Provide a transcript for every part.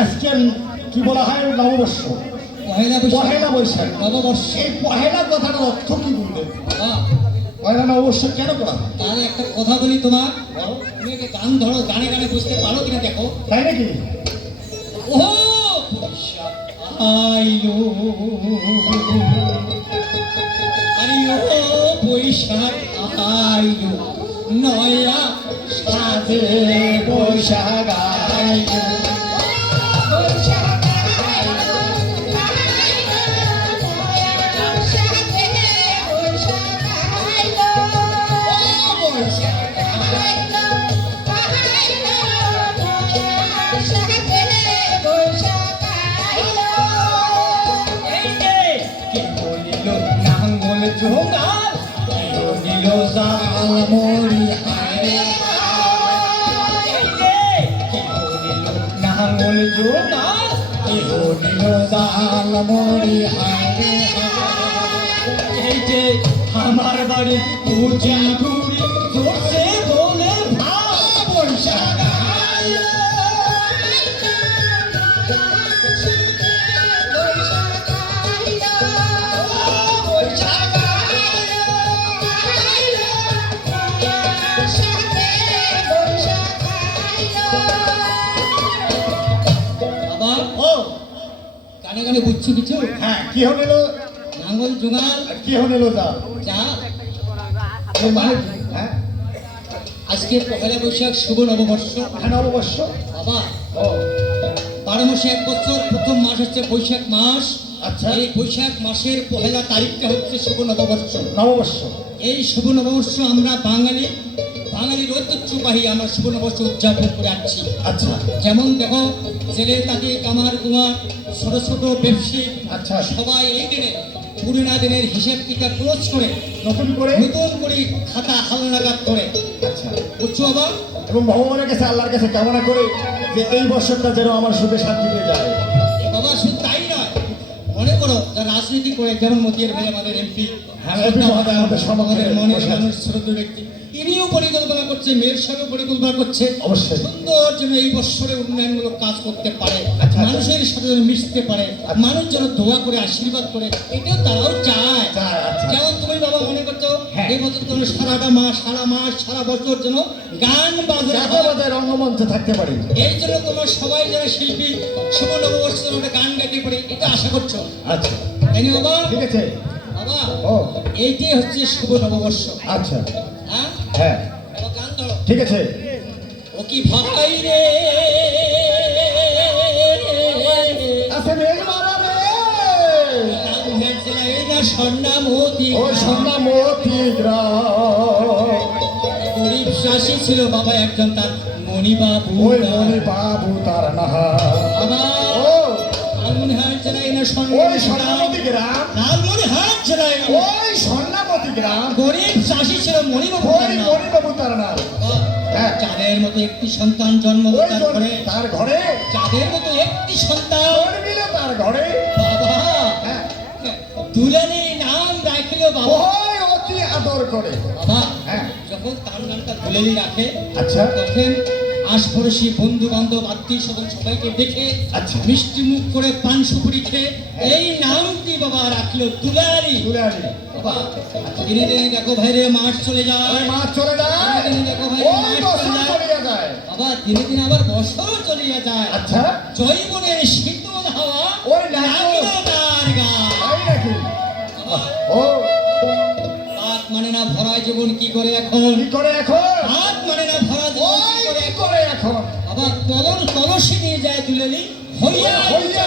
আজকে কি বলা হয়? নববর্ষ। পহেলা বৈশাখ। পহেলা বৈশাখ। নববর্ষ এই পহেলা কথাটার অর্থ কি বলবে পহেলা নববর্ষ কেন করা? তাহলে একটা কথা বলি তোমার। তুমি একটা গান ধরো গানে গানে বুঝতে পারো কিনা দেখো। তাই নাকি? ও আইলো ও বৈশাখ আইলো নয়া সাজে বৈশাখ আইলো। নাঙ্গল জোগাল কে বলিল জাল মরি এই যে কে বলিল নাঙ্গল জোগাল কে বলিল জাল এই যে আমার বাড়ি পূজা কানে কানে বুঝছ কিছু হ্যাঁ কি হলো নাঙ্গল জোগাল কি হলো যা? যা এই মানে হ্যাঁ? আজকে পহেলা বৈশাখ শুভ নববর্ষ। হ্যাঁ নববর্ষ। বাবা ও। বারো মাসে এক বছর প্রথম মাস হচ্ছে বৈশাখ মাস। আচ্ছা। এই বৈশাখ মাসের পহেলা তারিখটা হচ্ছে শুভ নববর্ষ। নববর্ষ। এই শুভ নববর্ষ আমরা বাঙালি বাঙালির ঐতিহ্যবাহী আমরা নববর্ষ উদযাপন করে আসছি। আচ্ছা। যেমন দেখো জেলে তাকে কামার কুমার ছোট ছোট ব্যবসায়ী আচ্ছা। সবাই এই দিনে পুরোনা দিনের হিসেব কিতাব ক্লোজ করে নতুন করে? নতুন করে খাতা হালনাগাদ করে আচ্ছা। বুঝছ বাবা? এবং ভগবানের কাছে আল্লাহর কাছে কামনা করে যে এই বছরটা যেন আমার সুখে শান্তিতে যায়। বাবা শুধু তাই নয় মনে করো যারা রাজনীতি করে যেমন মতিয়ার ভাই আমাদের এমপি হ্যাঁ, আমাদের বসে মানুষ শ্রদ্ধ ব্যক্তি পরিকল্পনা করছে মেয়ের সঙ্গে পরিকল্পনা করছে। অবশ্যই। সুন্দর যেন এই বছরে উন্নয়নমূলক কাজ করতে পারে আচ্ছা। মানুষের সাথে যেন মিশতে পারে মানুষ যেন দোয়া করে আশীর্বাদ করে এটাও তারাও চায়। আচ্ছা। যেমন তুমি বাবা মনে করছ হ্যাঁ। এই বছর তোমার সারাটা মাস সারা মাস সারা বছর যেন গান বাজনা রঙ্গমঞ্চে থাকতে পারি। এই জন্য তোমার সবাই যারা শিল্পী শুভ নববর্ষে যেন গান গাইতে পারে এটা আশা করছ? আচ্ছা। তাই বাবা? ঠিক আছে। বাবা এইটাই হচ্ছে শুভ নববর্ষ। আচ্ছা। ঠিক আছে? ও কি ভাই রে? স্বর্ণামতি ও গরিব শাসী ছিল বাবা একজন তার মণিবাবু ওই মনি বাবু তার নাহা। বাবা ও। লালমনিহাট জেলায় এই না ওই স্বর্ণামতি গ্রাম? লালমনিহাট জেলায় ওই স্বর্ণামতি গ্রাম। গরিব শাসী ছিল মণিবাবু ওই তার নাম। বাবু তার নাম। চাঁদের মতো একটি সন্তান জন্ম ওই তার ঘরে। চাঁদের মতো একটি সন্তান। তার ঘরে। বাবা হ্যাঁ। নাম রাখিল বাবা। অতি আদর করে। বাবা হ্যাঁ। যখন তার নামটা দুলানি রাখে আচ্ছা। তখন আশপড়শি বন্ধু বান্ধব আত্মীয় স্বজন সবাইকে দেখে আচ্ছা। মিষ্টি মুখ করে পান সুপুরি খেয়ে এই নামটি বাবা রাখল দুলারি তুলে দেখো চলে যায়। মাছ চলে যায়? দেখো ভাই বছর চলে যায়। চলে বাবা দিনে দিনে আবার বছরও চলিয়া যায়। আচ্ছা। জৈবনের শীতল হাওয়া ওর ও। হাত মানে না ভরা জীবন কি করে এখন? কি করে এখন? হাত মানে না ভরা জীবন কি করে এখন? বাবা তলন কলসি নিয়ে যায় দুলেলি হইয়া হইয়া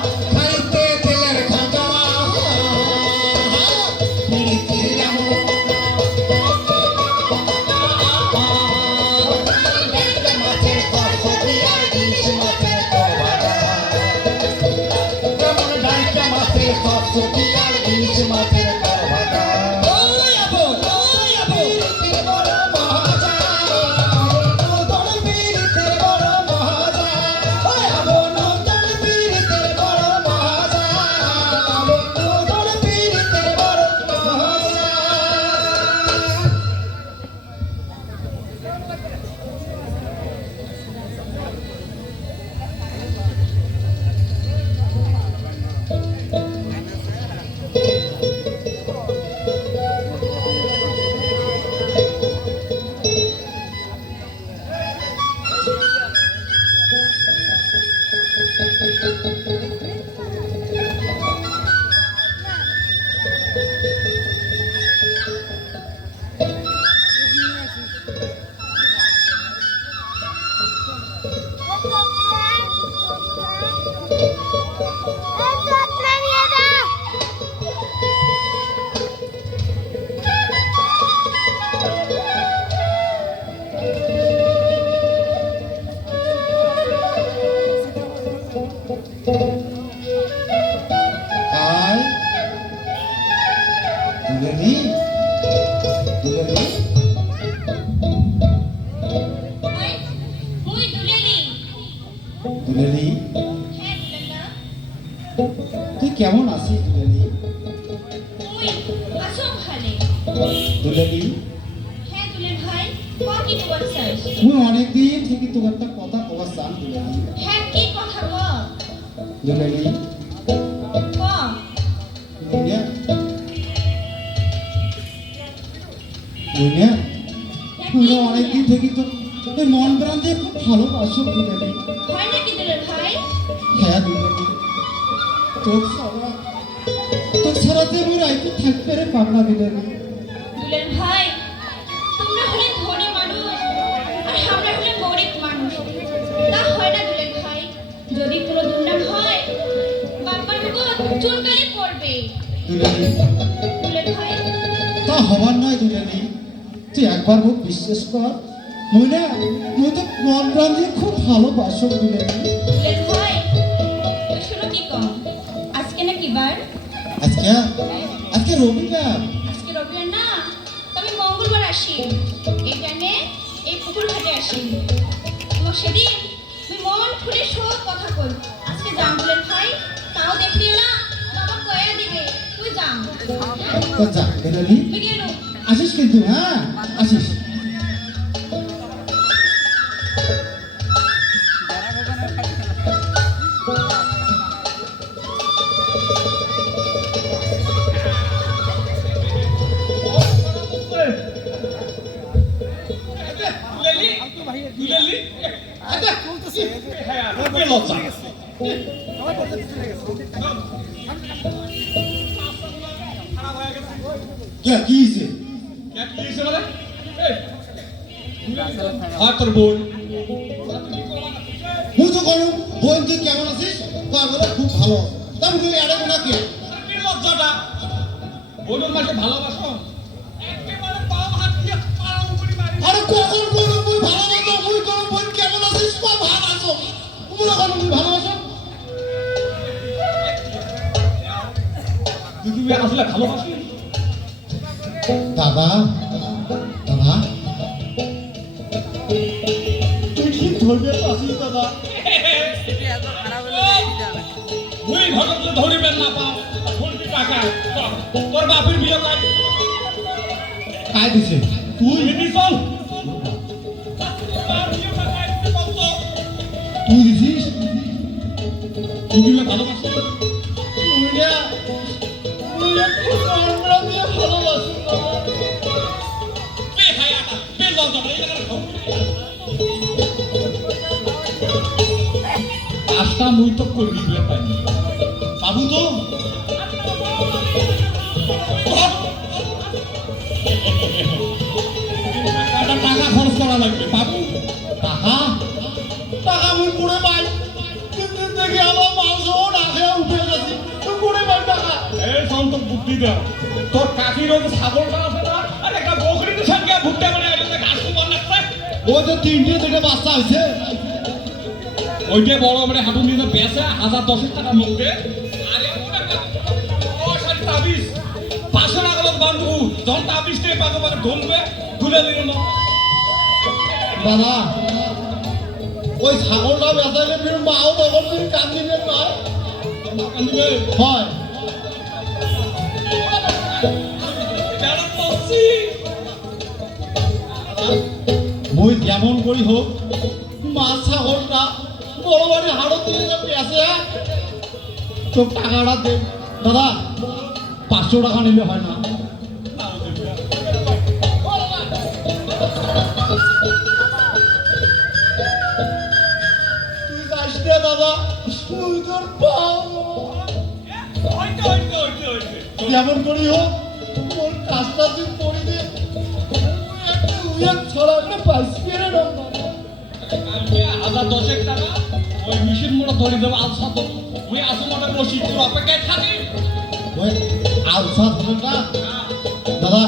Duleli. Duleli. মুই দুলেনি Duleli. হ্যাঁ তুই কেমন আছিস ক কি খবর চাই তুই অনেকদিন থেকে একটা কথা কবার ক বুঝলে বুঝলে তুই অনেকদিন থেকে তো এই মন প্রাণ খুব ভালোবাসো দুলেলি হয় নাকি দুলেন ভাই হ্যাঁ দুলেলি তোর ছাড়া তোর ছাড়া যে মোর আইতে থাকবে রে দুলেন ভাই বুকু চুলকালি পড়বে। তা হবার নয় দুলেলি তুই একবার মুখ বিশ্বাস কর। মুই না মুই তো মন প্রাণ দিয়ে খুব ভালোবাসো দুলেলি আজকে নাকি বার? আজকে? আজকে রবিবার। আজকে রবিবার না তবে মঙ্গলবার আসি। টাইমে এই পুকুর ঘাটে আসি। তোমার সেদিন তুই মন খুলে সব কথা কই আজকে যাম ভাই। তাও দেখলি না বাবা কয়া দিবে তুই যাম তো যা বেরোলি আসিস কিন্তু হ্যাঁ? আসিস। আর তোর বোন। মুই করু বোন তুই কেমন আছিস? বলে খুব ভালো। তার তুমি আরে কোনা কে? লজ্জাটা? বোনের মাঝে ভালোবাসো? আরে কখন করু মুই ভালোবাসো? মুই করু বোন কেমন আছিস? কয় ভালোবাসো। তুমি কখন মুই ভালোবাসো তুমি আসলে ভালোবাসি? তুই ঠিক ধরবে দাদা মুই ঘটক তো ধরিবেন না পাও ফুলটি টাকা তোর বাপের বিয়ে কর। কাই দিছে তুই চল। তুই দিছিস? তুই ভালোবাসিস? কাজটা মুই তো করে দিবে পাই বাবু তো টাকা খরচ করা লাগবে, বাবু। টাকা? টাকা মুই পুরে পাই বুদ্ধি দাও। তোর কাকির ওই ছাগলটা আছে না আর একটা বকরির সঙ্গে ভুট্টা মানে একটা কুমার ও যে তিনটে থেকে বাচ্চা আছে ওইটা বড় মানে বেচা হাজার দশেক টাকা আরে তাবিজ। পাঁচশো টাকা লোক বান্ধব যখন তাবিজ নিয়ে পাকে পাকে ধরবে তুলে দিল না। দাদা ওই ছাগলটা বেচালে ফির মাও তখন কান্দিবে নয় কান্দবে? হয়। যেমন করি হোক মা ছাগলটা বড় বাড়ি হাড়ো দিয়ে যে বেঁচে তো টাকাটা দে দাদা পাঁচশো টাকা নিলে হয় না। যেমন করি হোক কাজটা তুই করে দে। উইয়ার ছড়া করে পাইস পেরে হাজার দশেক টাকা ওই মেশিন মোড়া ধরে দেবো আলসা ওই আসো বসি তোর অপেক্ষায় থাকি ওই দাদা